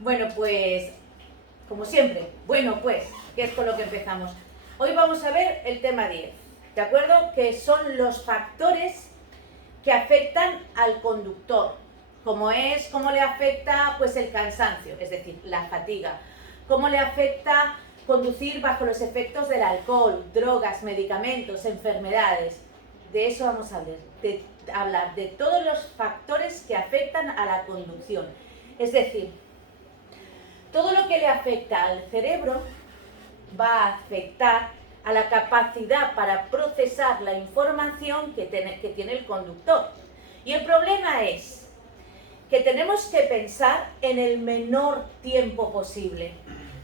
Bueno, pues, como siempre, que es con lo que empezamos. Hoy vamos a ver el tema 10, ¿de acuerdo? Que son los factores que afectan al conductor. Cómo le afecta pues el cansancio, es decir, la fatiga. Cómo le afecta conducir bajo los efectos del alcohol, drogas, medicamentos, enfermedades. De eso vamos a hablar de todos los factores que afectan a la conducción. Es decir, todo lo que le afecta al cerebro va a afectar a la capacidad para procesar la información que tiene el conductor. Y el problema es que tenemos que pensar en el menor tiempo posible.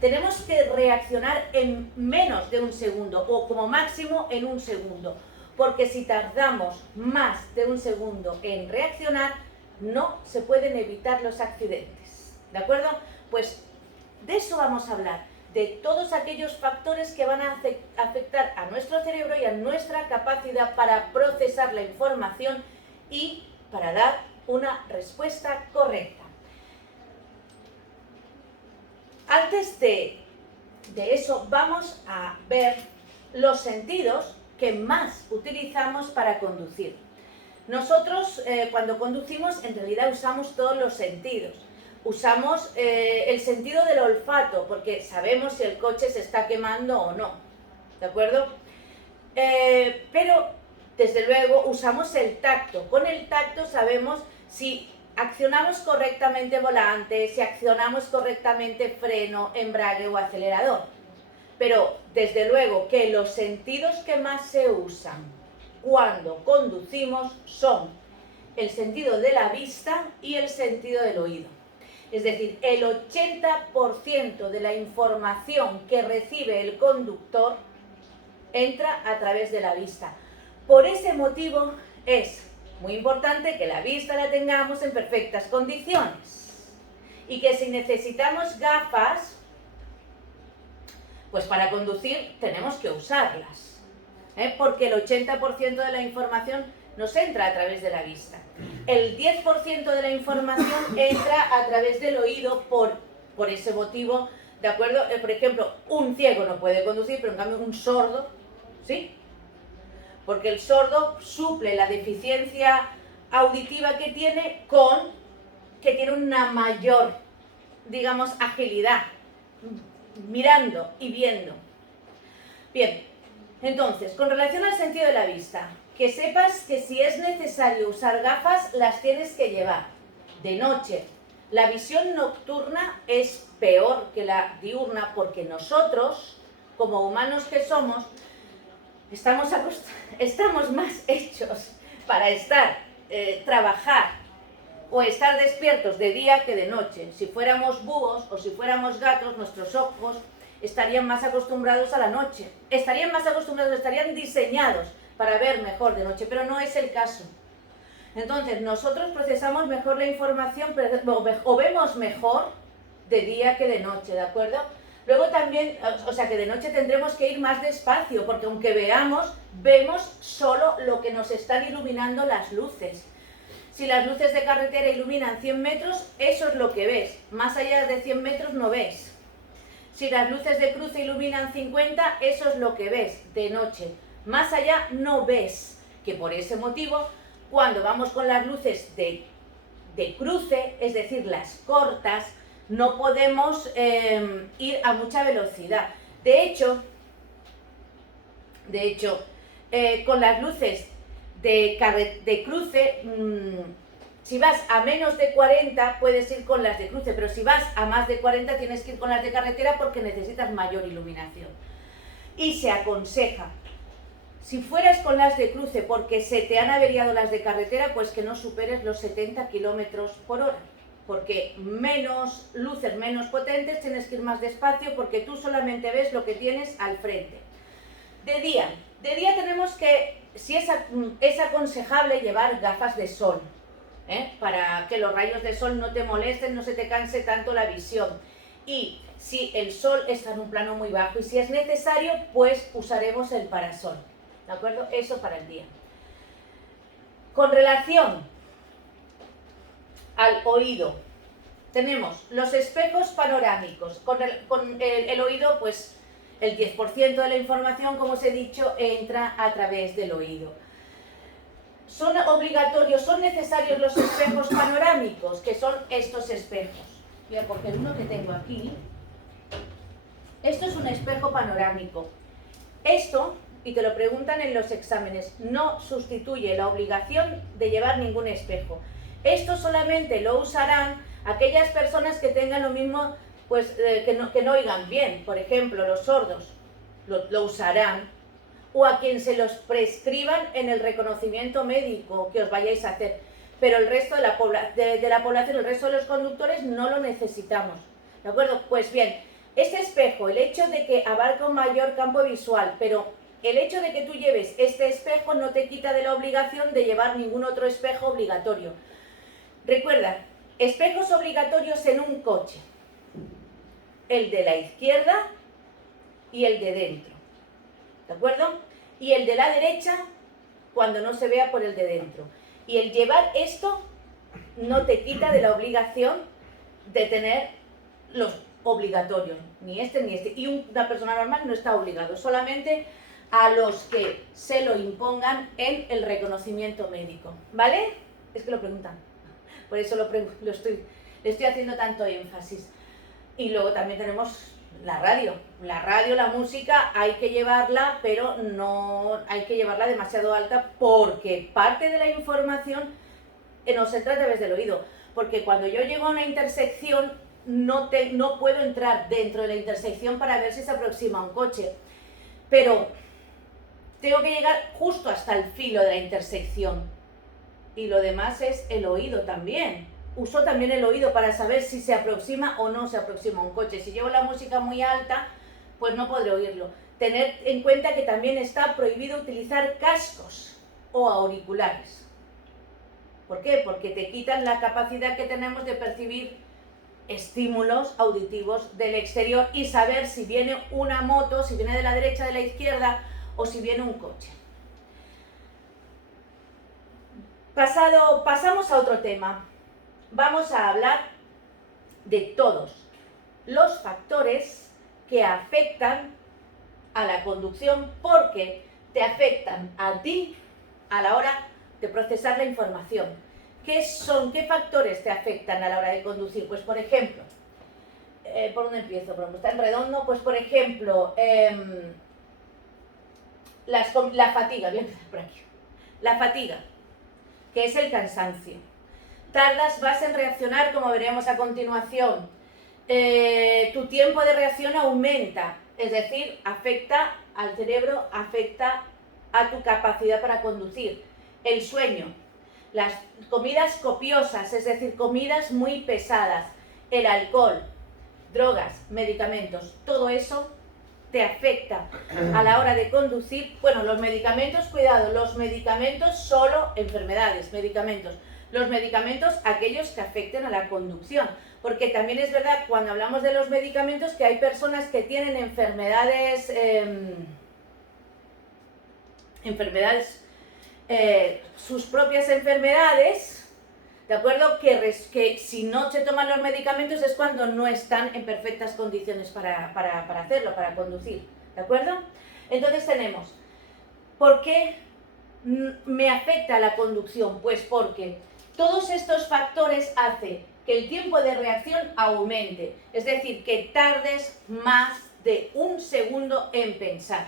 Tenemos que reaccionar en menos de un segundo o como máximo en un segundo. Porque si tardamos más de un segundo en reaccionar, no se pueden evitar los accidentes. ¿De acuerdo? Pues de eso vamos a hablar, de todos aquellos factores que van a afectar a nuestro cerebro y a nuestra capacidad para procesar la información y para dar una respuesta correcta. Antes de eso, vamos a ver los sentidos que más utilizamos para conducir. Nosotros, cuando conducimos, en realidad usamos todos los sentidos. Usamos el sentido del olfato, porque sabemos si el coche se está quemando o no, ¿de acuerdo? Pero, desde luego, usamos el tacto. Con el tacto sabemos si accionamos correctamente volante, si accionamos correctamente freno, embrague o acelerador. Pero, desde luego, que los sentidos que más se usan cuando conducimos son el sentido de la vista y el sentido del oído. Es decir, el 80% de la información que recibe el conductor entra a través de la vista. Por ese motivo es muy importante que la vista la tengamos en perfectas condiciones y que si necesitamos gafas, pues para conducir tenemos que usarlas, porque el 80% de la información nos entra a través de la vista. El 10% de la información entra a través del oído por ese motivo, ¿de acuerdo? Por ejemplo, un ciego no puede conducir, pero en cambio un sordo, ¿sí? Porque el sordo suple la deficiencia auditiva que tiene que tiene una mayor, digamos, agilidad, mirando y viendo. Bien, entonces, con relación al sentido de la vista, que sepas que si es necesario usar gafas, las tienes que llevar de noche. La visión nocturna es peor que la diurna porque nosotros, como humanos que somos, estamos más hechos para trabajar o estar despiertos de día que de noche. Si fuéramos búhos o si fuéramos gatos, nuestros ojos estarían más acostumbrados a la noche. Estarían diseñados para ver mejor de noche, pero no es el caso. Entonces, nosotros procesamos mejor la información o vemos mejor de día que de noche, ¿de acuerdo? Luego también, o sea que de noche tendremos que ir más despacio, porque aunque vemos solo lo que nos están iluminando las luces. Si las luces de carretera iluminan 100 metros, eso es lo que ves. Más allá de 100 metros no ves. Si las luces de cruce iluminan 50, eso es lo que ves de noche. Más allá no ves, que por ese motivo, cuando vamos con las luces de cruce, es decir, las cortas, no podemos ir a mucha velocidad. De hecho, con las luces de cruce, si vas a menos de 40 puedes ir con las de cruce, pero si vas a más de 40 tienes que ir con las de carretera porque necesitas mayor iluminación. Y se aconseja, si fueras con las de cruce porque se te han averiado las de carretera, pues que no superes los 70 km por hora. Porque menos luces, menos potentes, tienes que ir más despacio porque tú solamente ves lo que tienes al frente. De día tenemos que, si es aconsejable llevar gafas de sol, para que los rayos de sol no te molesten, no se te canse tanto la visión. Y si el sol está en un plano muy bajo y si es necesario, pues usaremos el parasol, ¿de acuerdo? Eso para el día. Con relación al oído, tenemos los espejos panorámicos. Con el oído, pues el 10% de la información, como os he dicho, entra a través del oído. Son obligatorios, son necesarios los espejos panorámicos, que son estos espejos. Voy a coger uno que tengo aquí. Esto es un espejo panorámico. Esto, y te lo preguntan en los exámenes, no sustituye la obligación de llevar ningún espejo. Esto solamente lo usarán aquellas personas que tengan lo mismo, pues que no oigan bien. Por ejemplo, los sordos lo usarán, o a quien se los prescriban en el reconocimiento médico que os vayáis a hacer. Pero el resto de la población, el resto de los conductores, no lo necesitamos. ¿De acuerdo? Pues bien, este espejo, el hecho de que abarca un mayor campo visual, pero el hecho de que tú lleves este espejo no te quita de la obligación de llevar ningún otro espejo obligatorio. Recuerda, espejos obligatorios en un coche. El de la izquierda y el de dentro. ¿De acuerdo? Y el de la derecha cuando no se vea por el de dentro. Y el llevar esto no te quita de la obligación de tener los obligatorios, ni este ni este. Y una persona normal no está obligado, solamente a los que se lo impongan en el reconocimiento médico. ¿Vale? Es que lo preguntan. Por eso le estoy haciendo tanto énfasis. Y luego también tenemos la radio. La radio, la música, hay que llevarla, pero no hay que llevarla demasiado alta porque parte de la información nos entra a través del oído. Porque cuando yo llego a una intersección, no puedo entrar dentro de la intersección para ver si se aproxima un coche. Pero tengo que llegar justo hasta el filo de la intersección. Y lo demás es el oído también. Uso también el oído para saber si se aproxima o no se aproxima un coche. Si llevo la música muy alta, pues no podré oírlo. Tener en cuenta que también está prohibido utilizar cascos o auriculares. ¿Por qué? Porque te quitan la capacidad que tenemos de percibir estímulos auditivos del exterior y saber si viene una moto, si viene de la derecha, de la izquierda o si viene un coche. Pasamos a otro tema. Vamos a hablar de todos los factores que afectan a la conducción porque te afectan a ti a la hora de procesar la información. ¿Qué factores te afectan a la hora de conducir? Pues por ejemplo, ¿por dónde empiezo? Por está en redondo, pues por ejemplo, la fatiga, voy a empezar por aquí. La fatiga, que es el cansancio. Tardas más en reaccionar, como veremos a continuación. Tu tiempo de reacción aumenta, es decir, afecta al cerebro, afecta a tu capacidad para conducir. El sueño, las comidas copiosas, es decir, comidas muy pesadas, el alcohol, drogas, medicamentos, todo eso te afecta a la hora de conducir. Bueno, los medicamentos, cuidado, los medicamentos solo enfermedades, medicamentos. Los medicamentos, aquellos que afecten a la conducción, porque también es verdad, cuando hablamos de los medicamentos, que hay personas que tienen enfermedades, sus propias enfermedades, ¿de acuerdo? Que si no se toman los medicamentos es cuando no están en perfectas condiciones para hacerlo, para conducir, ¿de acuerdo? Entonces tenemos, ¿por qué me afecta la conducción? Pues porque todos estos factores hacen que el tiempo de reacción aumente, es decir, que tardes más de un segundo en pensar.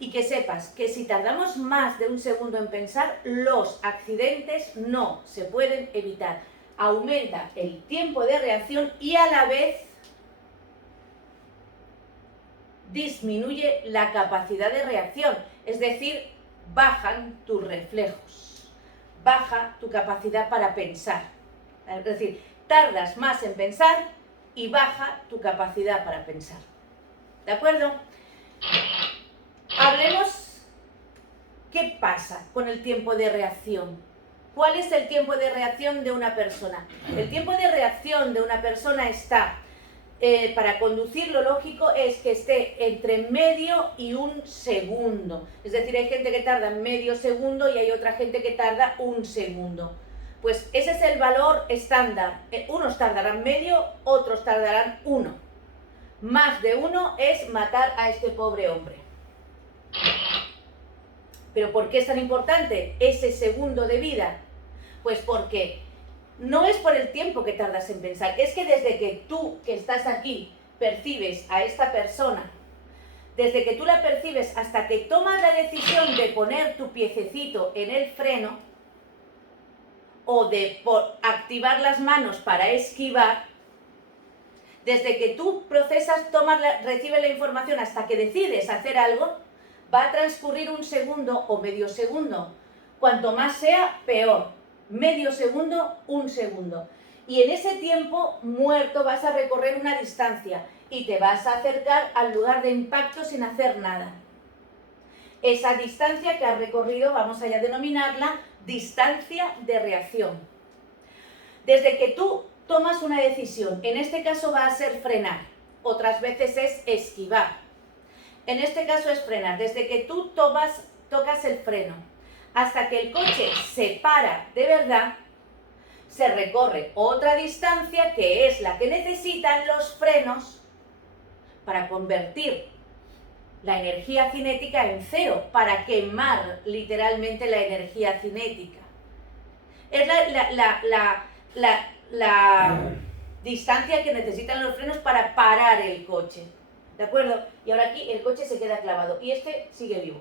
Y que sepas que si tardamos más de un segundo en pensar, los accidentes no se pueden evitar. Aumenta el tiempo de reacción y a la vez disminuye la capacidad de reacción, es decir, bajan tus reflejos. Baja tu capacidad para pensar. Es decir, tardas más en pensar y baja tu capacidad para pensar. ¿De acuerdo? Hablemos qué pasa con el tiempo de reacción. ¿Cuál es el tiempo de reacción de una persona? El tiempo de reacción de una persona está, para conducir, lo lógico es que esté entre medio y un segundo. Es decir, hay gente que tarda medio segundo y hay otra gente que tarda un segundo. Pues ese es el valor estándar. Unos tardarán medio, otros tardarán 1. Más de 1 es matar a este pobre hombre. ¿Pero por qué es tan importante ese segundo de vida? Pues porque no es por el tiempo que tardas en pensar, es que desde que tú, que estás aquí, percibes a esta persona, desde que tú la percibes hasta que tomas la decisión de poner tu piececito en el freno o de activar las manos para esquivar, desde que tú procesas, recibes la información hasta que decides hacer algo, va a transcurrir un segundo o medio segundo. Cuanto más sea, peor. Medio segundo, un segundo. Y en ese tiempo muerto vas a recorrer una distancia y te vas a acercar al lugar de impacto sin hacer nada. Esa distancia que has recorrido vamos a ya denominarla distancia de reacción. Desde que tú tomas una decisión, en este caso va a ser frenar, otras veces es esquivar. En este caso es frenar, desde que tú tocas el freno hasta que el coche se para de verdad, se recorre otra distancia que es la que necesitan los frenos para convertir la energía cinética en cero, para quemar literalmente la energía cinética. Es la distancia que necesitan los frenos para parar el coche. ¿De acuerdo? Y ahora aquí el coche se queda clavado y este sigue vivo.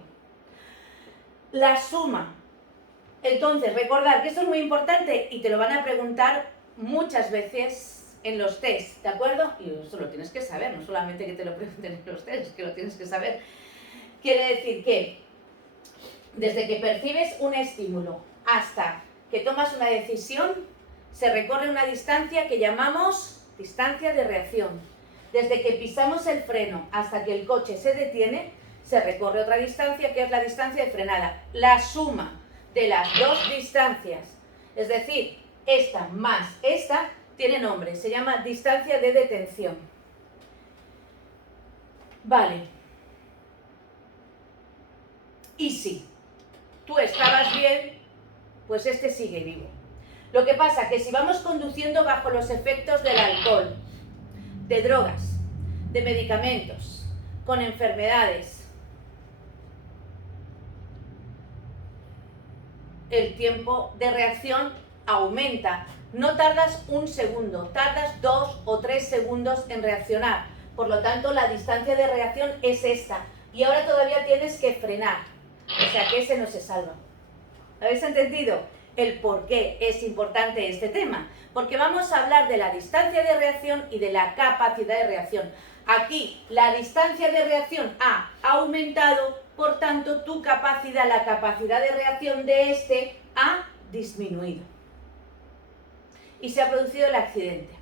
La suma. Entonces, recordar que esto es muy importante y te lo van a preguntar muchas veces en los test, ¿de acuerdo? Y esto lo tienes que saber, no solamente que te lo pregunten en los test, que lo tienes que saber. Quiere decir que desde que percibes un estímulo hasta que tomas una decisión, se recorre una distancia que llamamos distancia de reacción. Desde que pisamos el freno hasta que el coche se detiene, se recorre otra distancia que es la distancia de frenada. La suma de las dos distancias, es decir, esta más esta, tiene nombre, se llama distancia de detención. Vale. Y si tú estabas bien, pues este sigue vivo. Lo que pasa que si vamos conduciendo bajo los efectos del alcohol, de drogas, de medicamentos, con enfermedades, el tiempo de reacción aumenta. No tardas un segundo, tardas 2 o 3 segundos en reaccionar. Por lo tanto, la distancia de reacción es esta. Y ahora todavía tienes que frenar. O sea que ese no se salva. ¿Habéis entendido el por qué es importante este tema? Porque vamos a hablar de la distancia de reacción y de la capacidad de reacción. Aquí la distancia de reacción ha aumentado, por tanto tu capacidad, la capacidad de reacción de este ha disminuido. Y se ha producido el accidente.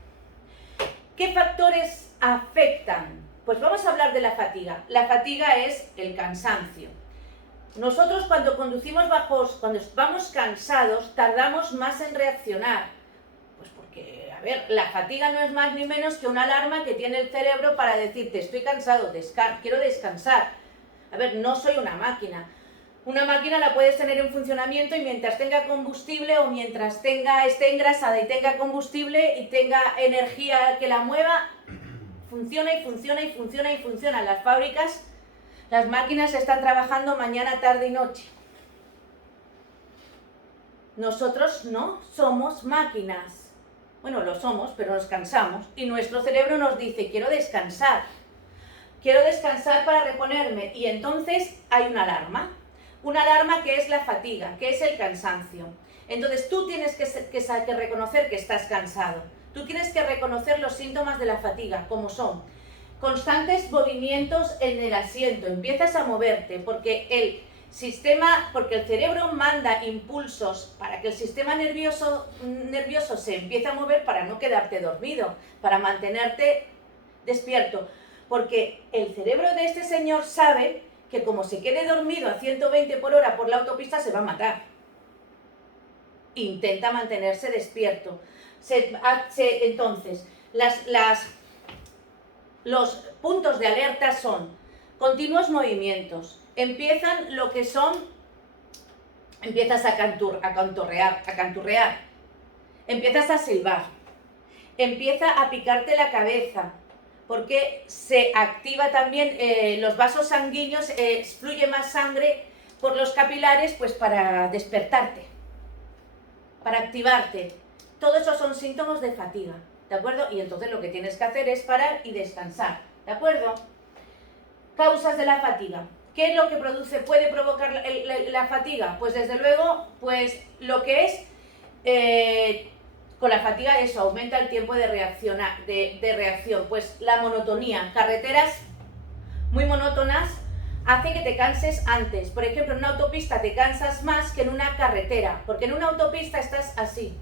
¿Qué factores afectan? Pues vamos a hablar de la fatiga. La fatiga es el cansancio. Nosotros cuando conducimos cuando vamos cansados, tardamos más en reaccionar. Pues porque, a ver, la fatiga no es más ni menos que una alarma que tiene el cerebro para decirte, estoy cansado, quiero descansar. A ver, no soy una máquina. Una máquina la puedes tener en funcionamiento y mientras tenga combustible o mientras esté engrasada y tenga combustible y tenga energía que la mueva, funciona y funciona y funciona y funciona. Las fábricas, las máquinas están trabajando mañana, tarde y noche. Nosotros no somos máquinas. Bueno, lo somos, pero nos cansamos. Y nuestro cerebro nos dice, quiero descansar. Quiero descansar para reponerme. Y entonces hay una alarma. Una alarma que es la fatiga, que es el cansancio. Entonces tú tienes que reconocer que estás cansado. Tú tienes que reconocer los síntomas de la fatiga, como son constantes movimientos en el asiento. Empiezas a moverte porque el cerebro manda impulsos para que el sistema nervioso se empiece a mover para no quedarte dormido, para mantenerte despierto. Porque el cerebro de este señor sabe que como se quede dormido a 120 por hora por la autopista se va a matar. Intenta mantenerse despierto. Entonces, los puntos de alerta son continuos movimientos. Empiezas a canturrear. empiezas a silbar, empieza a picarte la cabeza, porque se activa también los vasos sanguíneos, fluye más sangre por los capilares, pues para despertarte, para activarte. Todos esos son síntomas de fatiga, ¿de acuerdo? Y entonces lo que tienes que hacer es parar y descansar, ¿de acuerdo? Causas de la fatiga. ¿Qué es lo que puede provocar la fatiga? Pues desde luego, pues lo que es, con la fatiga eso, aumenta el tiempo de reacción. Pues la monotonía. Carreteras muy monótonas hace que te canses antes. Por ejemplo, en una autopista te cansas más que en una carretera, porque en una autopista estás así.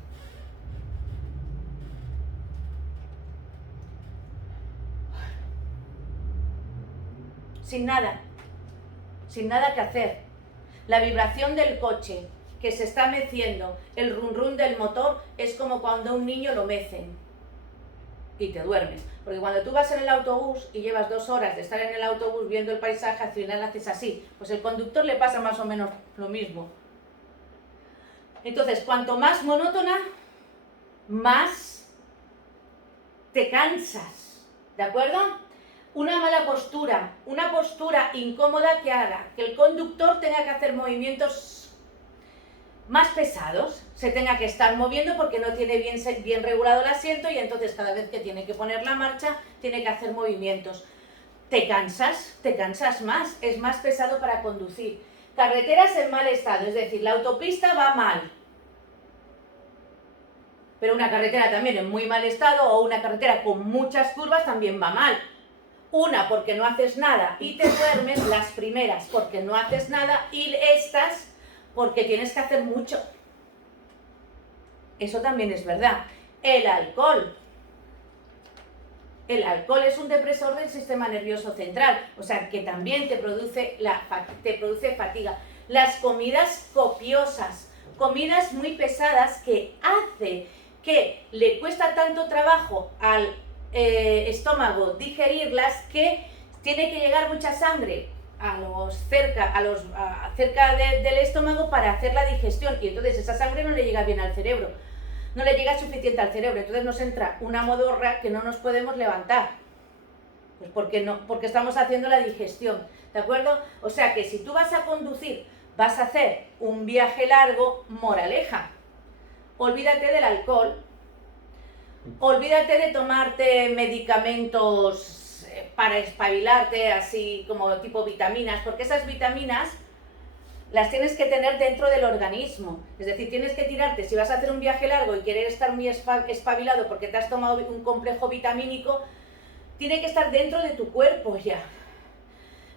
Sin nada que hacer. La vibración del coche que se está meciendo, el run run del motor, es como cuando a un niño lo mecen y te duermes. Porque cuando tú vas en el autobús y llevas 2 horas de estar en el autobús viendo el paisaje, al final haces así, pues el conductor le pasa más o menos lo mismo. Entonces, cuanto más monótona, más te cansas, ¿de acuerdo? Una mala postura, una postura incómoda que haga que el conductor tenga que hacer movimientos más pesados, se tenga que estar moviendo porque no tiene bien regulado el asiento y entonces cada vez que tiene que poner la marcha tiene que hacer movimientos. Te cansas más, es más pesado para conducir. Carreteras en mal estado, es decir, la autopista va mal, pero una carretera también en muy mal estado o una carretera con muchas curvas también va mal. Una porque no haces nada y te duermes, las primeras porque no haces nada y estas porque tienes que hacer mucho. Eso también es verdad. El alcohol es un depresor del sistema nervioso central, o sea que también te produce fatiga. Las comidas copiosas, comidas muy pesadas que hace que le cuesta tanto trabajo al estómago digerirlas que tiene que llegar mucha sangre cerca del estómago para hacer la digestión y entonces esa sangre no le llega bien al cerebro, no le llega suficiente al cerebro, entonces nos entra una modorra que no nos podemos levantar, pues porque estamos haciendo la digestión, ¿de acuerdo? O sea que si tú vas a conducir, vas a hacer un viaje largo, moraleja, olvídate del alcohol, olvídate de tomarte medicamentos para espabilarte, así como tipo vitaminas, porque esas vitaminas las tienes que tener dentro del organismo. Es decir, tienes que tirarte, si vas a hacer un viaje largo y quieres estar muy espabilado porque te has tomado un complejo vitamínico, tiene que estar dentro de tu cuerpo ya.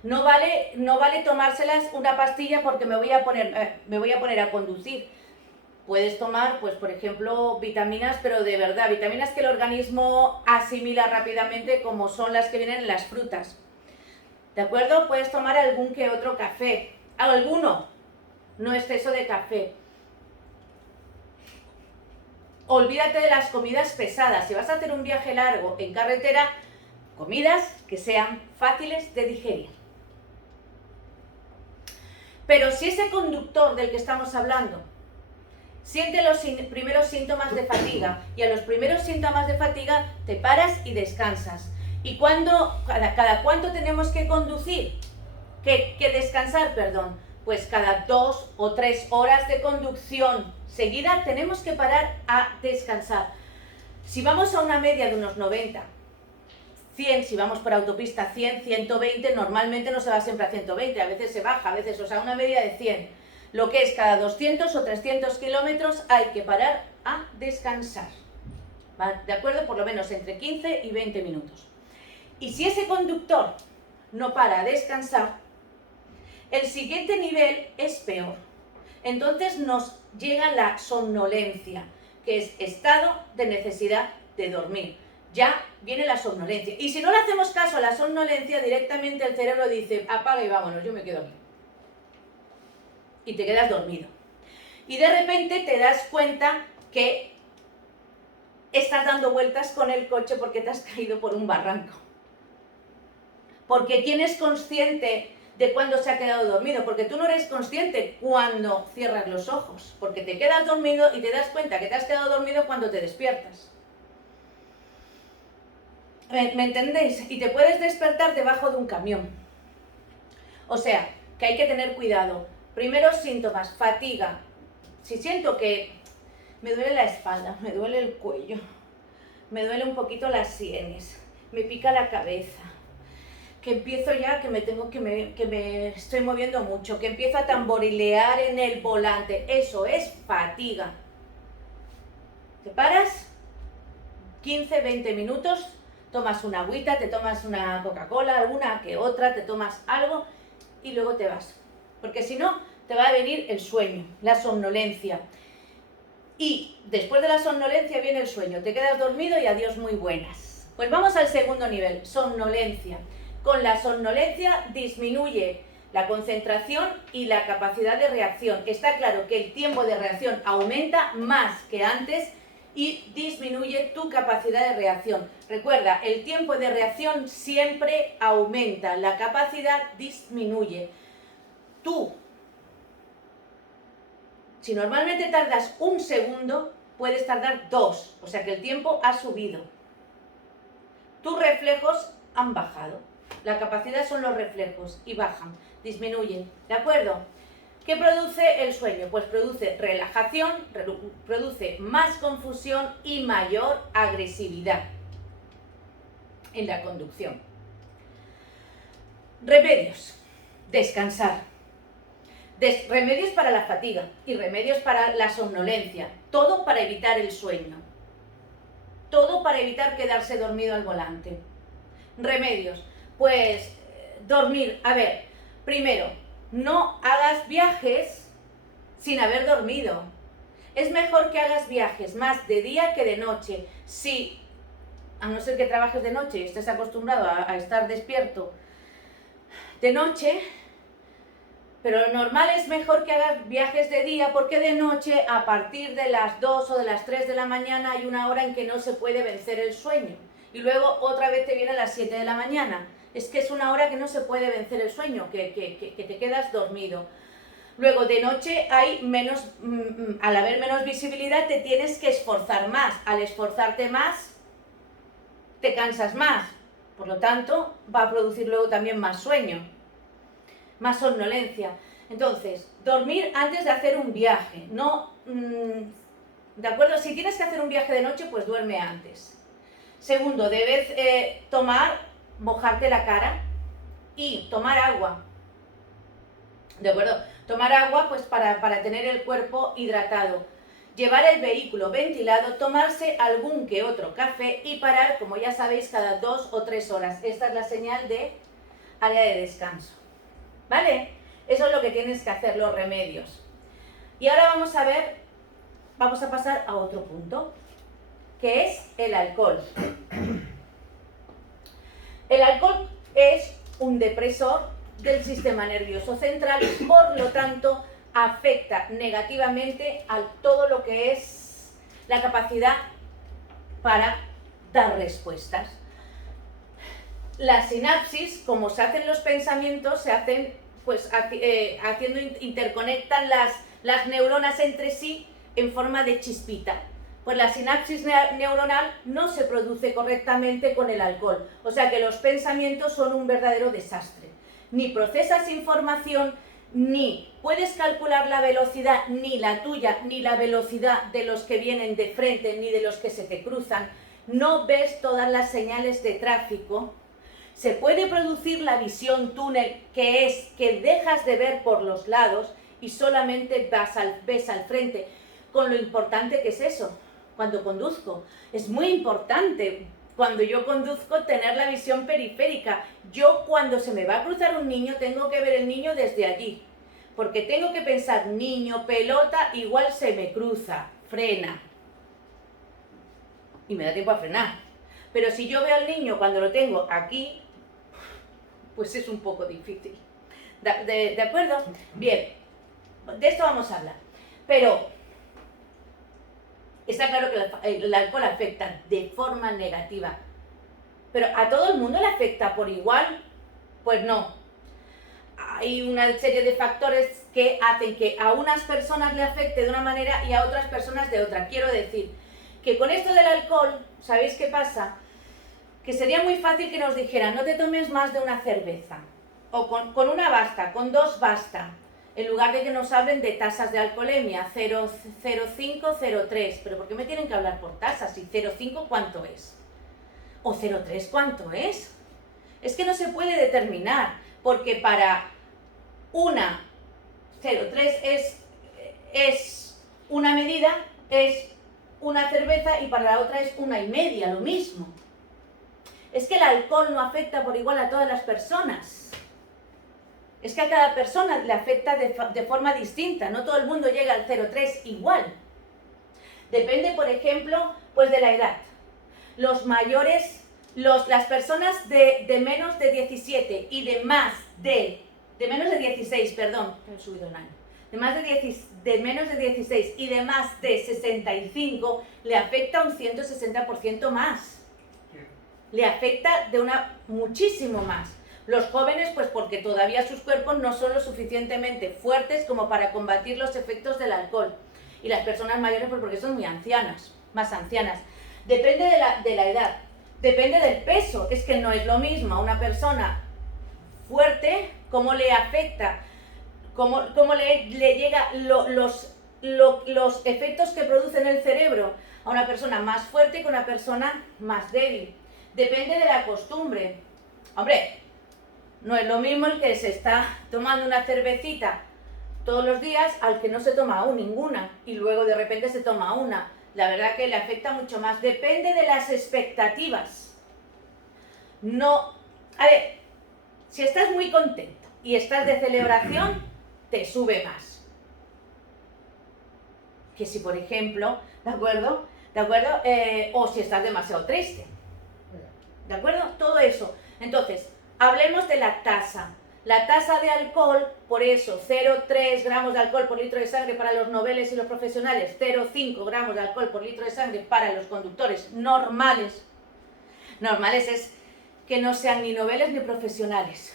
No vale tomárselas una pastilla porque me voy a poner a conducir. Puedes tomar, pues por ejemplo, vitaminas, pero de verdad, vitaminas que el organismo asimila rápidamente, como son las que vienen en las frutas. ¿De acuerdo? Puedes tomar algún que otro café. Alguno, no exceso de café. Olvídate de las comidas pesadas. Si vas a hacer un viaje largo en carretera, comidas que sean fáciles de digerir. Pero si ese conductor del que estamos hablando siente los primeros síntomas de fatiga y a los primeros síntomas de fatiga te paras y descansas. ¿Y cada cuánto tenemos que conducir? ¿Que descansar, perdón? Pues cada 2 o 3 horas de conducción seguida tenemos que parar a descansar. Si vamos a una media de unos 90, 100, si vamos por autopista 100, 120, normalmente no se va siempre a 120, a veces se baja, a veces, o sea, una media de 100. Lo que es cada 200 o 300 kilómetros hay que parar a descansar. ¿Vale? ¿De acuerdo? Por lo menos entre 15 y 20 minutos. Y si ese conductor no para a descansar, el siguiente nivel es peor. Entonces nos llega la somnolencia, que es estado de necesidad de dormir. Ya viene la somnolencia. Y si no le hacemos caso a la somnolencia, directamente el cerebro dice, apaga y vámonos, yo me quedo aquí. Y te quedas dormido. Y de repente te das cuenta que estás dando vueltas con el coche porque te has caído por un barranco. Porque ¿quién es consciente de cuándo se ha quedado dormido, porque tú no eres consciente cuando cierras los ojos, porque te quedas dormido y te das cuenta que te has quedado dormido cuando te despiertas. ¿Me entendéis? Y te puedes despertar debajo de un camión. O sea, que hay que tener cuidado. Primeros síntomas, fatiga. Si siento que me duele la espalda, me duele el cuello, me duele un poquito las sienes, me pica la cabeza, que empiezo ya que me estoy moviendo mucho, que empiezo a tamborilear en el volante, eso es fatiga. Te paras, 15, 20 minutos, tomas una agüita, te tomas una Coca-Cola, alguna que otra, te tomas algo y luego te vas. Porque si no, te va a venir el sueño, la somnolencia. Y después de la somnolencia viene el sueño, te quedas dormido y adiós muy buenas. Pues vamos al segundo nivel, somnolencia. Con la somnolencia disminuye la concentración y la capacidad de reacción. Está claro que el tiempo de reacción aumenta más que antes y disminuye tu capacidad de reacción. Recuerda, el tiempo de reacción siempre aumenta, la capacidad disminuye. Tú, si normalmente tardas 1 segundo, puedes tardar 2, o sea que el tiempo ha subido. Tus reflejos han bajado. La capacidad son los reflejos y bajan, disminuyen, ¿de acuerdo? ¿Qué produce el sueño? Pues produce relajación, produce más confusión y mayor agresividad en la conducción. Remedios. Descansar. Remedios para la fatiga y remedios para la somnolencia. Todo para evitar el sueño. Todo para evitar quedarse dormido al volante. Remedios. Pues dormir. A ver, primero, no hagas viajes sin haber dormido. Es mejor que hagas viajes más de día que de noche. Si, a no ser que trabajes de noche y estés acostumbrado a estar despierto de noche, pero lo normal es mejor que hagas viajes de día, porque de noche, a partir de las 2 o de las 3 de la mañana, hay una hora en que no se puede vencer el sueño. Y luego otra vez te viene a las 7 de la mañana. Es que es una hora que no se puede vencer el sueño, que te quedas dormido. Luego de noche hay menos, al haber menos visibilidad te tienes que esforzar más. Al esforzarte más, te cansas más. Por lo tanto, va a producir luego también más sueño, más somnolencia. Entonces, dormir antes de hacer un viaje. No, ¿de acuerdo? Si tienes que hacer un viaje de noche, pues duerme antes. Segundo, debes mojarte la cara y tomar agua. ¿De acuerdo? Tomar agua pues para tener el cuerpo hidratado. Llevar el vehículo ventilado, tomarse algún que otro café y parar, como ya sabéis, cada 2 o 3 horas. Esta es la señal de área de descanso. ¿Vale? Eso es lo que tienes que hacer, los remedios. Y ahora vamos a pasar a otro punto, que es el alcohol. El alcohol es un depresor del sistema nervioso central, por lo tanto, afecta negativamente a todo lo que es la capacidad para dar respuestas. Las sinapsis, como se hacen los pensamientos, se hacen pues interconectan las neuronas entre sí en forma de chispita. Pues la sinapsis neuronal no se produce correctamente con el alcohol. O sea que los pensamientos son un verdadero desastre. Ni procesas información, ni puedes calcular la velocidad, ni la tuya, ni la velocidad de los que vienen de frente, ni de los que se te cruzan. No ves todas las señales de tráfico. Se puede producir la visión túnel, que es que dejas de ver por los lados y solamente ves al frente. Con lo importante que es eso. Cuando conduzco, es muy importante, cuando yo conduzco, tener la visión periférica. Yo, cuando se me va a cruzar un niño, tengo que ver el niño desde allí, porque tengo que pensar, niño, pelota, igual se me cruza, frena, y me da tiempo a frenar. Pero si yo veo al niño cuando lo tengo aquí, pues es un poco difícil. ¿De acuerdo? Bien, de esto vamos a hablar, pero está claro que el alcohol afecta de forma negativa. Pero ¿a todo el mundo le afecta por igual? Pues no. hay una serie de factores que hacen que a unas personas le afecte de una manera y a otras personas de otra. Quiero decir que con esto del alcohol, ¿sabéis qué pasa? Que sería muy fácil que nos dijeran, no te tomes más de una cerveza, o con una basta, con dos basta, en lugar de que nos hablen de tasas de alcoholemia, 0,5, 0,3, pero ¿por qué me tienen que hablar por tasas? ¿Y 0,5 cuánto es? ¿O 0,3 cuánto es? Es que no se puede determinar, porque para una 0,3 es una medida, es una cerveza, y para la otra es 1,5, lo mismo. Es que el alcohol no afecta por igual a todas las personas. Es que a cada persona le afecta de forma distinta, no todo el mundo llega al 0,3 igual. Depende, por ejemplo, pues de la edad. Los mayores, las personas de menos de 17 y de menos de 16, perdón, he subido un año, de menos de 16 y de más de 65, le afecta un 160% más. Le afecta muchísimo más. Los jóvenes, pues porque todavía sus cuerpos no son lo suficientemente fuertes como para combatir los efectos del alcohol. Y las personas mayores, pues porque son muy ancianas, más ancianas. Depende de la edad, depende del peso. Es que no es lo mismo a una persona fuerte, cómo le afecta, cómo le llega los efectos que produce en el cerebro a una persona más fuerte que a una persona más débil. Depende de la costumbre. Hombre, no es lo mismo el que se está tomando una cervecita todos los días al que no se toma aún ninguna y luego de repente se toma una. La verdad que le afecta mucho más. Depende de las expectativas. No, a ver, si estás muy contento y estás de celebración, te sube más. Que si, por ejemplo, ¿de acuerdo? O si estás demasiado triste. ¿De acuerdo? Todo eso. Entonces, hablemos de la tasa. La tasa de alcohol, por eso, 0,3 gramos de alcohol por litro de sangre para los noveles y los profesionales, 0,5 gramos de alcohol por litro de sangre para los conductores normales. Normales es que no sean ni noveles ni profesionales.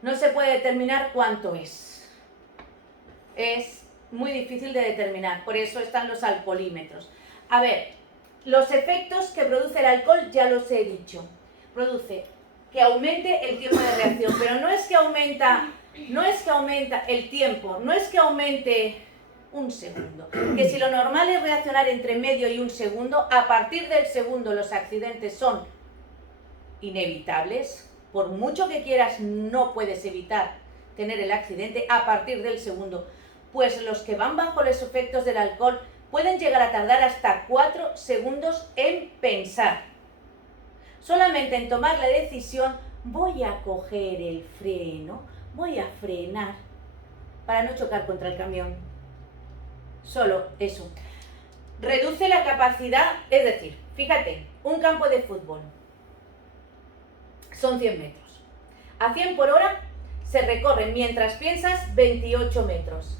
No se puede determinar cuánto es. Es muy difícil de determinar, por eso están los alcoholímetros. A ver, los efectos que produce el alcohol ya los he dicho. Produce que aumente el tiempo de reacción, pero no es que aumenta el tiempo, no es que aumente un segundo. Que si lo normal es reaccionar entre medio y un segundo, a partir del segundo los accidentes son inevitables. Por mucho que quieras, no puedes evitar tener el accidente a partir del segundo. Pues los que van bajo los efectos del alcohol pueden llegar a tardar hasta 4 segundos en pensar. Solamente en tomar la decisión, voy a coger el freno, voy a frenar para no chocar contra el camión. Solo eso. Reduce la capacidad, es decir, fíjate, un campo de fútbol son 100 metros. A 100 por hora se recorren, mientras piensas, 28 metros.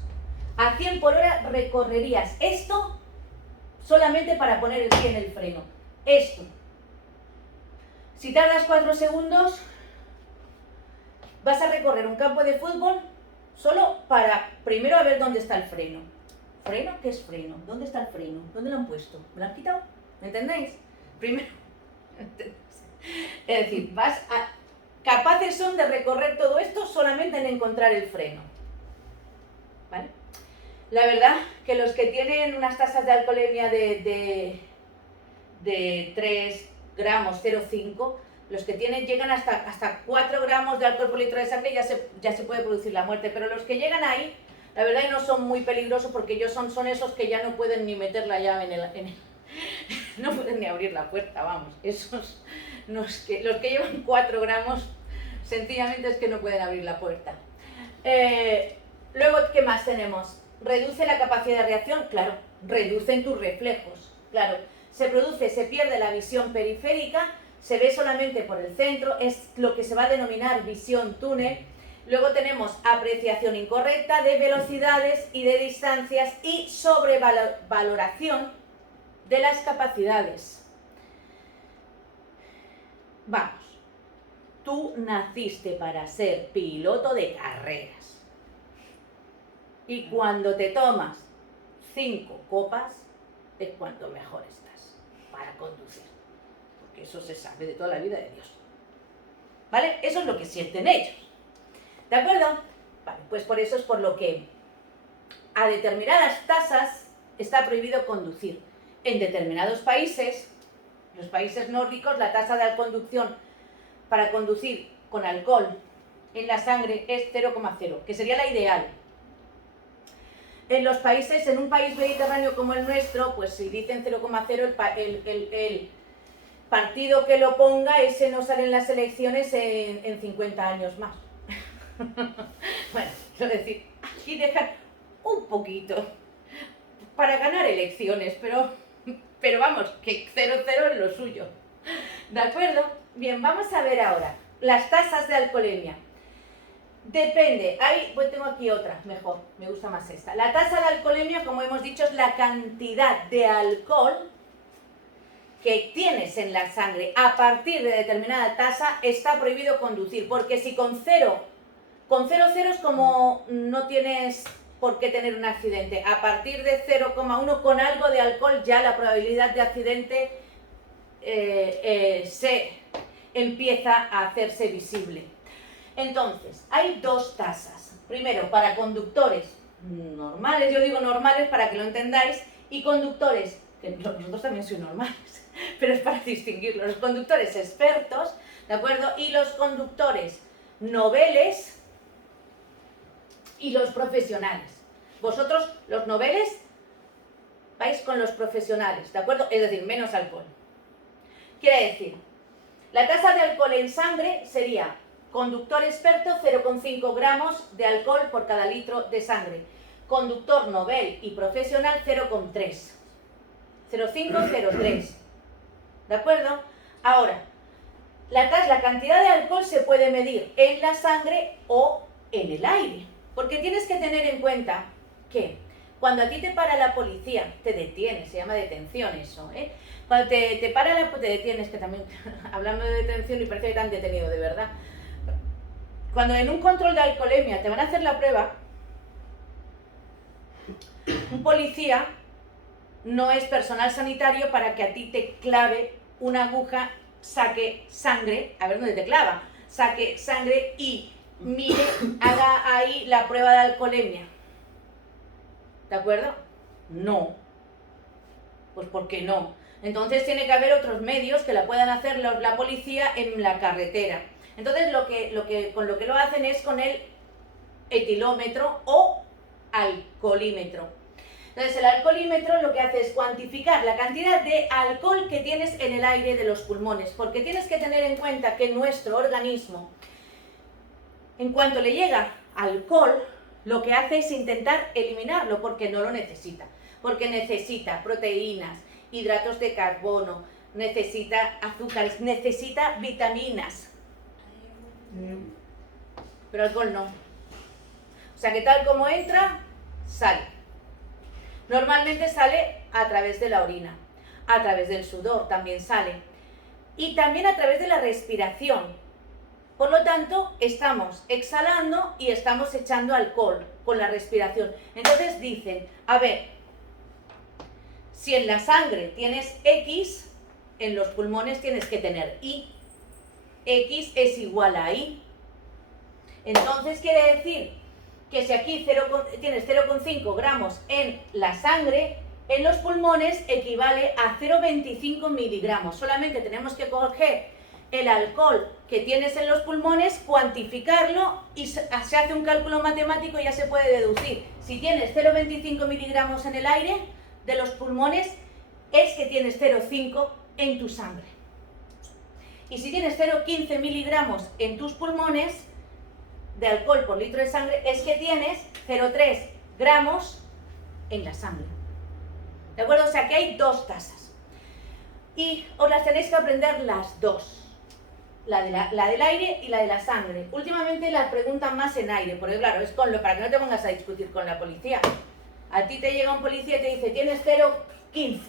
A 100 por hora recorrerías esto solamente para poner el pie en el freno. Esto. Si tardas 4 segundos, vas a recorrer un campo de fútbol solo para primero a ver dónde está el freno. ¿Freno? ¿Qué es freno? ¿Dónde está el freno? ¿Dónde lo han puesto? ¿Me lo han quitado? ¿Me entendéis? Primero. Es decir, capaces son de recorrer todo esto solamente en encontrar el freno. ¿Vale? La verdad que los que tienen unas tasas de alcoholemia de 3 gramos, 0,5, los que llegan hasta 4 gramos de alcohol por litro de sangre ya se puede producir la muerte, pero los que llegan ahí, la verdad no son muy peligrosos porque ellos son esos que ya no pueden ni meter la llave en el no pueden ni abrir la puerta, vamos, esos los que llevan 4 gramos sencillamente es que no pueden abrir la puerta. Luego, ¿qué más tenemos? Reduce la capacidad de reacción, claro, reducen tus reflejos, claro. Se pierde la visión periférica, se ve solamente por el centro, es lo que se va a denominar visión túnel. Luego tenemos apreciación incorrecta de velocidades y de distancias y sobrevaloración de las capacidades. Vamos, tú naciste para ser piloto de carreras. Y cuando te tomas 5 copas, es cuanto mejor estás para conducir. Porque eso se sabe de toda la vida de Dios. ¿Vale? Eso es lo que sienten ellos. ¿De acuerdo? Vale, pues por eso es por lo que a determinadas tasas está prohibido conducir. En determinados países, los países nórdicos, la tasa de conducción para conducir con alcohol en la sangre es 0,0, que sería la ideal. En los países, en un país mediterráneo como el nuestro, pues si dicen 0,0, el partido que lo ponga, ese no sale en las elecciones en 50 años más. Bueno, quiero decir, aquí dejan un poquito para ganar elecciones, pero vamos, que 0,0 es lo suyo. ¿De acuerdo? Bien, vamos a ver ahora las tasas de alcoholemia. Depende, pues tengo aquí otra, mejor, me gusta más esta. La tasa de alcoholemia, como hemos dicho, es la cantidad de alcohol que tienes en la sangre. A partir de determinada tasa está prohibido conducir, porque si con 0 es como no tienes por qué tener un accidente. A partir de 0,1 con algo de alcohol ya la probabilidad de accidente se empieza a hacerse visible. Entonces, hay 2 tasas. Primero, para conductores normales, yo digo normales para que lo entendáis, y conductores, que nosotros también sois normales, pero es para distinguirlos, los conductores expertos, ¿de acuerdo? Y los conductores noveles y los profesionales. Vosotros, los noveles, vais con los profesionales, ¿de acuerdo? Es decir, menos alcohol. Quiere decir, la tasa de alcohol en sangre sería conductor experto 0,5 gramos de alcohol por cada litro de sangre. Conductor novel y profesional 0,3. 0,5, 0,3. ¿De acuerdo? Ahora, la cantidad de alcohol se puede medir en la sangre o en el aire. Porque tienes que tener en cuenta que cuando a ti te para la policía, te detiene, se llama detención eso, ¿eh? Cuando te para te detienes, que también, hablando de detención, y parece que te han detenido de verdad. Cuando en un control de alcoholemia te van a hacer la prueba, un policía no es personal sanitario para que a ti te clave una aguja, saque sangre, a ver dónde te clava, saque sangre y mire, haga ahí la prueba de alcoholemia. ¿De acuerdo? No. Pues ¿por qué no? Entonces tiene que haber otros medios que la puedan hacer la policía en la carretera. Entonces con lo que lo hacen es con el etilómetro o alcoholímetro. Entonces el alcoholímetro lo que hace es cuantificar la cantidad de alcohol que tienes en el aire de los pulmones, porque tienes que tener en cuenta que nuestro organismo, en cuanto le llega alcohol, lo que hace es intentar eliminarlo porque no lo necesita. Porque necesita proteínas, hidratos de carbono, necesita azúcares, necesita vitaminas. Pero alcohol no. O sea que tal como entra, sale. Normalmente sale a través de la orina, a través del sudor también sale. Y también a través de la respiración. Por lo tanto, estamos exhalando y estamos echando alcohol con la respiración. Entonces dicen, a ver, si en la sangre tienes X, en los pulmones tienes que tener Y. X es igual a Y. Entonces quiere decir que si aquí tienes 0,5 gramos en la sangre, en los pulmones equivale a 0,25 miligramos. Solamente tenemos que coger el alcohol que tienes en los pulmones, cuantificarlo y se hace un cálculo matemático y ya se puede deducir. Si tienes 0,25 miligramos en el aire de los pulmones, es que tienes 0,5 en tu sangre. Y si tienes 0,15 miligramos en tus pulmones de alcohol por litro de sangre, es que tienes 0,3 gramos en la sangre. ¿De acuerdo? O sea que hay 2 tasas. Y os las tenéis que aprender las 2. La del aire y la de la sangre. Últimamente las preguntan más en aire, porque claro, es para que no te pongas a discutir con la policía. A ti te llega un policía y te dice, tienes 0,15.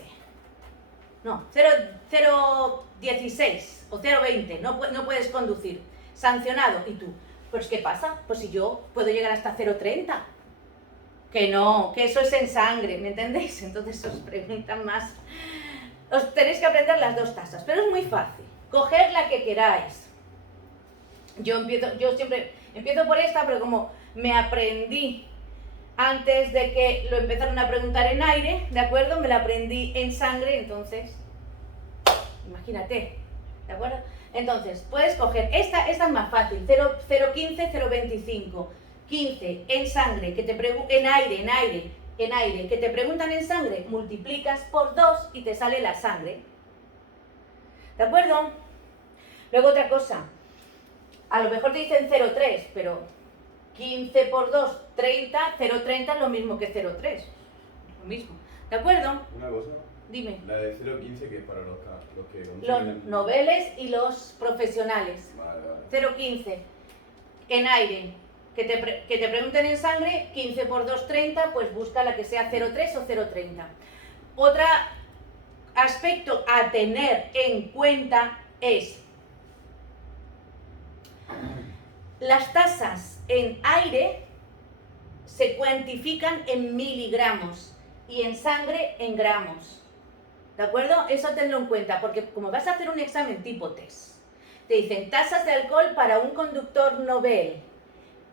No, 0,16 o 0,20, no puedes conducir. sancionado. ¿Y tú? Pues ¿qué pasa? Pues si yo puedo llegar hasta 0,30. Que no, que eso es en sangre, ¿me entendéis? Entonces os preguntan más. Os tenéis que aprender las dos tasas, pero es muy fácil. Coger la que queráis. Yo siempre empiezo por esta, pero como me aprendí antes de que lo empezaron a preguntar en aire, ¿de acuerdo? Me la aprendí en sangre, entonces, imagínate, ¿de acuerdo? Entonces, puedes coger, esta es más fácil, 0,15, 0,25, 15 en sangre, en aire, que te preguntan en sangre, multiplicas por 2 y te sale la sangre. ¿De acuerdo? Luego otra cosa, a lo mejor te dicen 0,3, pero 15 por 2, 30, 0,30 es lo mismo que 0,3. Lo mismo. ¿De acuerdo? Una cosa. Dime. La de 0,15 que es para los que Los noveles y los profesionales. Vale. 0,15 en aire. Que te pregunten en sangre, 15 por 2, 30, pues busca la que sea 0,3 o 0,30. Otro aspecto a tener en cuenta es las tasas en aire se cuantifican en miligramos y en sangre en gramos. ¿De acuerdo? Eso tenlo en cuenta, porque como vas a hacer un examen tipo test, te dicen tasas de alcohol para un conductor novel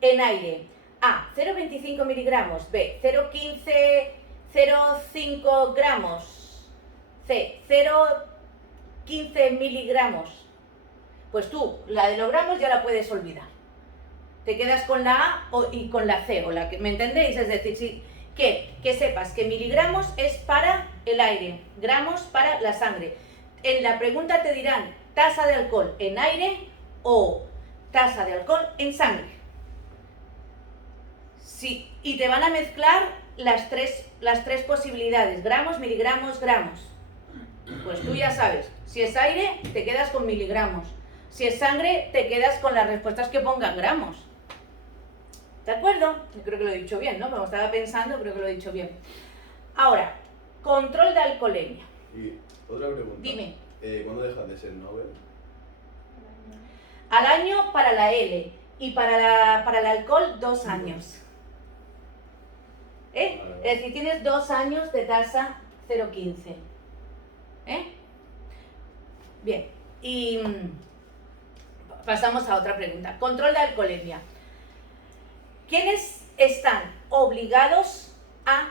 en aire. A, 0,25 miligramos. B, 0,15, 0,5 gramos. C, 0,15 miligramos. Pues tú, la de los gramos ya la puedes olvidar. Te quedas con la A y con la C, o la que, ¿me entendéis? Es decir, que sepas que miligramos es para el aire, gramos para la sangre. En la pregunta te dirán tasa de alcohol en aire o tasa de alcohol en sangre. Sí, y te van a mezclar las tres posibilidades, gramos, miligramos, gramos. Pues tú ya sabes, si es aire, te quedas con miligramos. Si es sangre, te quedas con las respuestas que pongan gramos. ¿De acuerdo? Yo creo que lo he dicho bien, ¿no? Como estaba pensando, creo que lo he dicho bien. Ahora, control de alcoholemia. Y otra pregunta. Dime. ¿Cuándo dejas de ser Nobel? Al año para la L y para el alcohol 2 años. Vale. Es decir, tienes 2 años de tasa 0,15. Bien, y pasamos a otra pregunta. Control de alcoholemia. ¿Quiénes están obligados a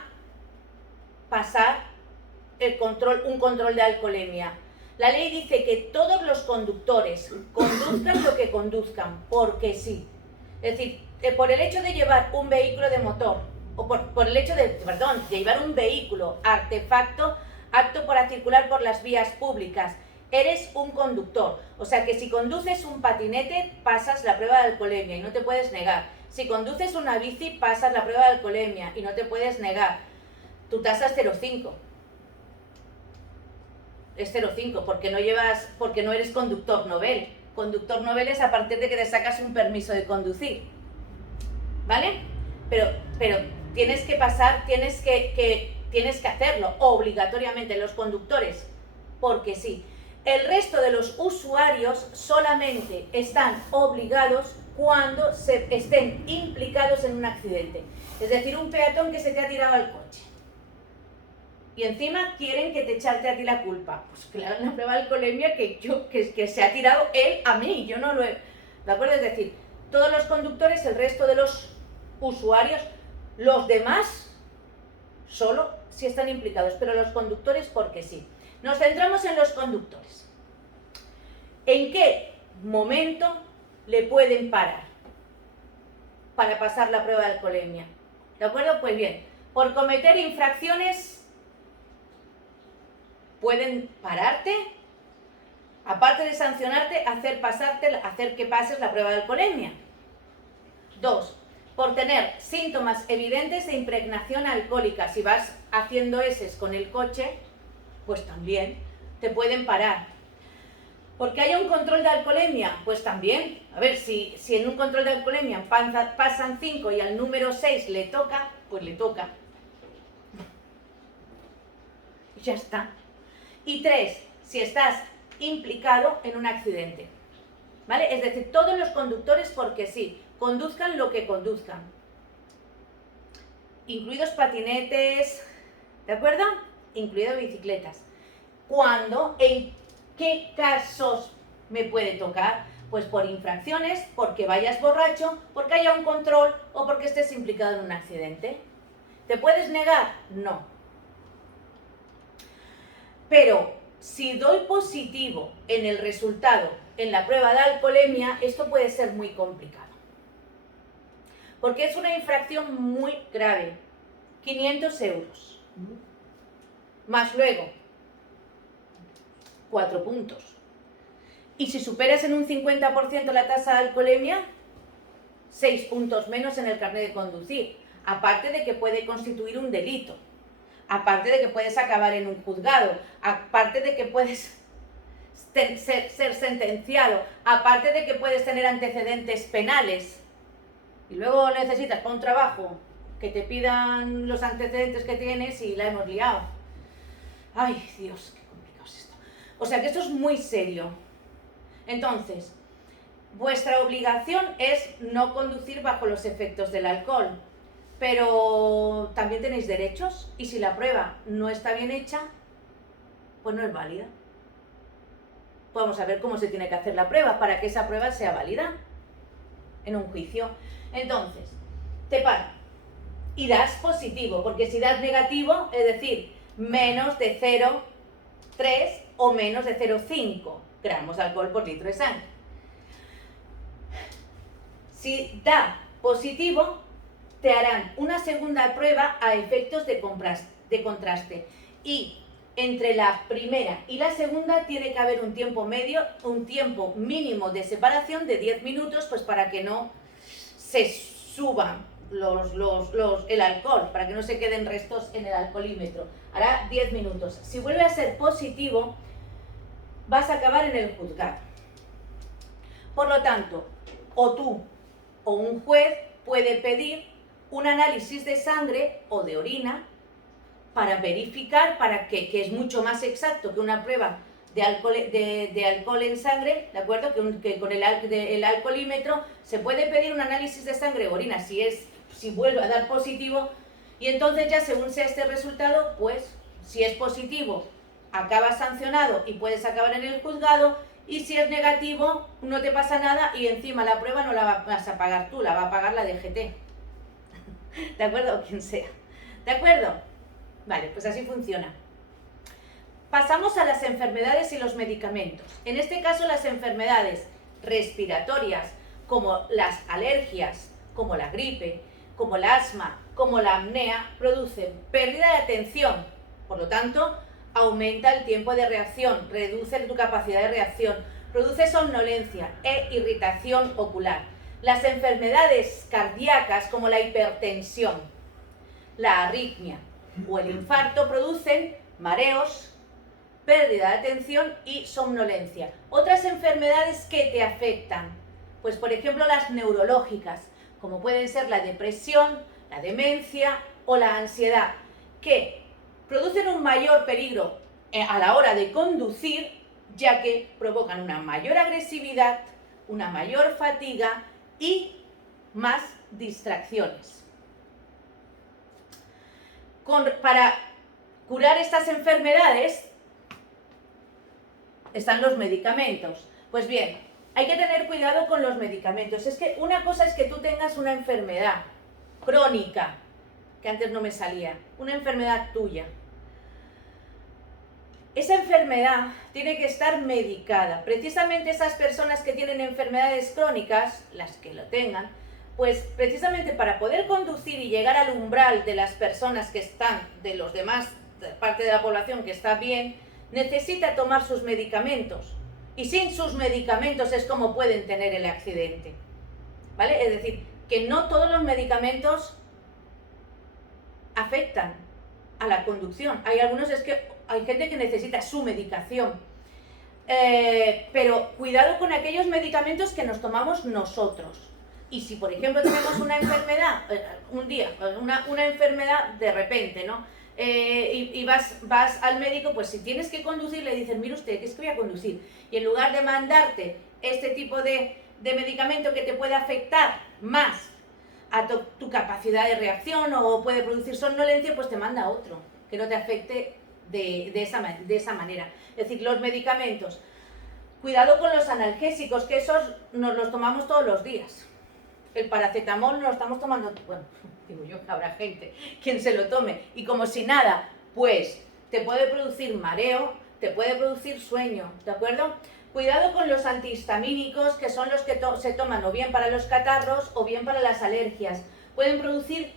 pasar un control de alcoholemia? La ley dice que todos los conductores conduzcan lo que conduzcan, porque sí. Es decir, por el hecho de llevar un vehículo de motor, o por el hecho de llevar un vehículo artefacto, apto para circular por las vías públicas, eres un conductor. O sea que si conduces un patinete, pasas la prueba de alcoholemia y no te puedes negar. Si conduces una bici, pasas la prueba de alcoholemia y no te puedes negar. Tu tasa es 0,5. Es 0,5 porque no eres conductor novel. Conductor novel es a partir de que te sacas un permiso de conducir. ¿Vale? Pero tienes que pasar, tienes que hacerlo obligatoriamente los conductores, porque sí. El resto de los usuarios solamente están obligados cuando estén implicados en un accidente. Es decir, un peatón que se te ha tirado al coche. Y encima quieren que te echarte a ti la culpa. Pues claro, una prueba de alcoholemia que se ha tirado él a mí, yo no lo he... ¿De acuerdo? Es decir, todos los conductores, el resto de los usuarios, los demás, solo si están implicados, pero los conductores porque sí. Nos centramos en los conductores. ¿En qué momento le pueden parar para pasar la prueba de alcoholemia? ¿De acuerdo? Pues bien, por cometer infracciones pueden pararte, aparte de sancionarte, hacer que pases la prueba de alcoholemia. 2. Por tener síntomas evidentes de impregnación alcohólica. Si vas haciendo eses con el coche, pues también te pueden parar. Porque haya un control de alcoholemia, pues también. A ver, si en un control de alcoholemia pasan 5 y al número 6 le toca, pues le toca. Ya está. Y 3, si estás implicado en un accidente. ¿vale? Es decir, todos los conductores, porque sí, conduzcan lo que conduzcan, incluidos patinetes, ¿de acuerdo? Incluidos bicicletas. ¿Cuándo? ¿En qué casos me puede tocar? Pues por infracciones, porque vayas borracho, porque haya un control o porque estés implicado en un accidente. ¿Te puedes negar? No. Pero si doy positivo en el resultado en la prueba de alcoholemia, esto puede ser muy complicado. Porque es una infracción muy grave. 500 euros. Más luego, 4 puntos. Y si superas en un 50% la tasa de alcoholemia, 6 puntos menos en el carnet de conducir. Aparte de que puede constituir un delito. Aparte de que puedes acabar en un juzgado. Aparte de que puedes ser sentenciado. Aparte de que puedes tener antecedentes penales. Y luego necesitas para un trabajo que te pidan los antecedentes que tienes y la hemos liado. Ay, Dios, qué complicado es esto. O sea que esto es muy serio. Entonces, vuestra obligación es no conducir bajo los efectos del alcohol, pero también tenéis derechos y si la prueba no está bien hecha, pues no es válida. Vamos a ver cómo se tiene que hacer la prueba para que esa prueba sea válida en un juicio. Entonces, te paran y das positivo, porque si das negativo, es decir, menos de 0,3 o menos de 0,5 gramos de alcohol por litro de sangre. Si da positivo, te harán una segunda prueba a efectos de contraste. Y entre la primera y la segunda tiene que haber un tiempo medio, un tiempo mínimo de separación de 10 minutos, pues para que no se suban el alcohol, para que no se queden restos en el alcoholímetro. Hará 10 minutos. Si vuelve a ser positivo, vas a acabar en el juzgado. Por lo tanto, o tú o un juez puede pedir un análisis de sangre o de orina para verificar, que es mucho más exacto que una prueba de alcohol en sangre, ¿de acuerdo? Que con el alcoholímetro se puede pedir un análisis de sangre o orina si vuelve a dar positivo, y entonces ya según sea este resultado, pues si es positivo acabas sancionado y puedes acabar en el juzgado, y si es negativo no te pasa nada y encima la prueba no la vas a pagar tú, la va a pagar la DGT. ¿De acuerdo? O quien sea. ¿De acuerdo? Vale, pues así funciona. Pasamos a las enfermedades y los medicamentos. En este caso las enfermedades respiratorias, como las alergias, como la gripe, como el asma, como la apnea, producen pérdida de atención. Por lo tanto, aumenta el tiempo de reacción, reduce tu capacidad de reacción, produce somnolencia e irritación ocular. Las enfermedades cardíacas, como la hipertensión, la arritmia o el infarto, producen mareos, pérdida de atención y somnolencia. Otras enfermedades que te afectan, pues por ejemplo las neurológicas, como pueden ser la depresión, la demencia o la ansiedad, que producen un mayor peligro a la hora de conducir, ya que provocan una mayor agresividad, una mayor fatiga y más distracciones. Para curar estas enfermedades están los medicamentos. Pues bien, hay que tener cuidado con los medicamentos. Es que una cosa es que tú tengas una enfermedad crónica, que antes no me salía, una enfermedad tuya. Esa enfermedad tiene que estar medicada. Precisamente esas personas que tienen enfermedades crónicas, las que lo tengan, pues precisamente para poder conducir y llegar al umbral de las personas que están, de los demás, de parte de la población que está bien, necesita tomar sus medicamentos. Y sin sus medicamentos es como pueden tener el accidente. ¿Vale? Es decir, que no todos los medicamentos afectan a la conducción. Hay gente que necesita su medicación. Pero cuidado con aquellos medicamentos que nos tomamos nosotros. Y si, por ejemplo, tenemos una enfermedad, un día, una enfermedad de repente, ¿no? Y vas al médico, pues si tienes que conducir, le dicen, mire usted, que es que voy a conducir. Y en lugar de mandarte este tipo de medicamento que te puede afectar más a tu capacidad de reacción o puede producir somnolencia, pues te manda otro que no te afecte de esa manera. Es decir, los medicamentos, cuidado con los analgésicos, que esos nos los tomamos todos los días. El paracetamol nos lo estamos tomando, bueno, digo yo que habrá gente quien se lo tome, y como si nada, pues te puede producir mareo, te puede producir sueño, ¿de acuerdo? Cuidado con los antihistamínicos, que son los que se toman o bien para los catarros o bien para las alergias. Pueden producir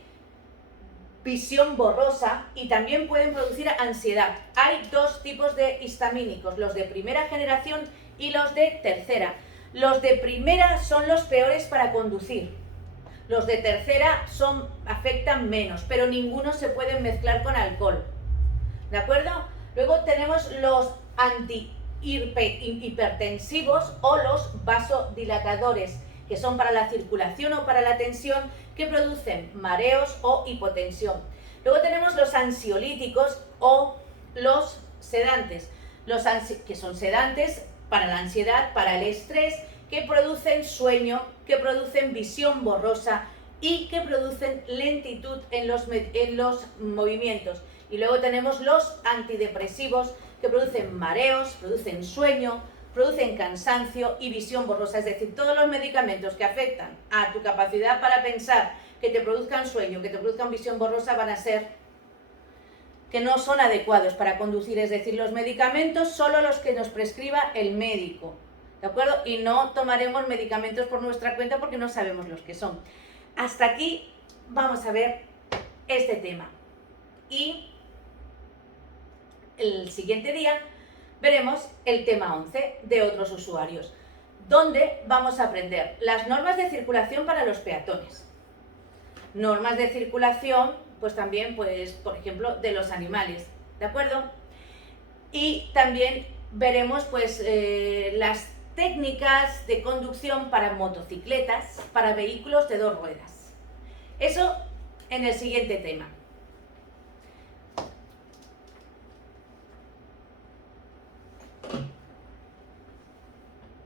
visión borrosa y también pueden producir ansiedad. Hay dos tipos de histamínicos, los de primera generación y los de tercera. Los de primera son los peores para conducir. Los de tercera afectan menos, pero ninguno se puede mezclar con alcohol. ¿De acuerdo? Luego tenemos los antihipertensivos o los vasodilatadores, que son para la circulación o para la tensión, que producen mareos o hipotensión. Luego tenemos los ansiolíticos o los sedantes, que son sedantes para la ansiedad, para el estrés, que producen sueño, que producen visión borrosa y que producen lentitud en los movimientos. Y luego tenemos los antidepresivos, que producen mareos, producen sueño, producen cansancio y visión borrosa. Es decir, todos los medicamentos que afectan a tu capacidad para pensar, que te produzcan sueño, que te produzcan visión borrosa, van a ser que no son adecuados para conducir. Es decir, los medicamentos solo los que nos prescriba el médico, ¿de acuerdo? Y no tomaremos medicamentos por nuestra cuenta porque no sabemos los que son. Hasta aquí vamos a ver este tema. Y el siguiente día veremos el tema 11 de otros usuarios, donde vamos a aprender las normas de circulación para los peatones. Normas de circulación, pues también, pues, por ejemplo, de los animales, ¿de acuerdo? Y también veremos, pues, las técnicas de conducción para motocicletas, para vehículos de dos ruedas. Eso en el siguiente tema.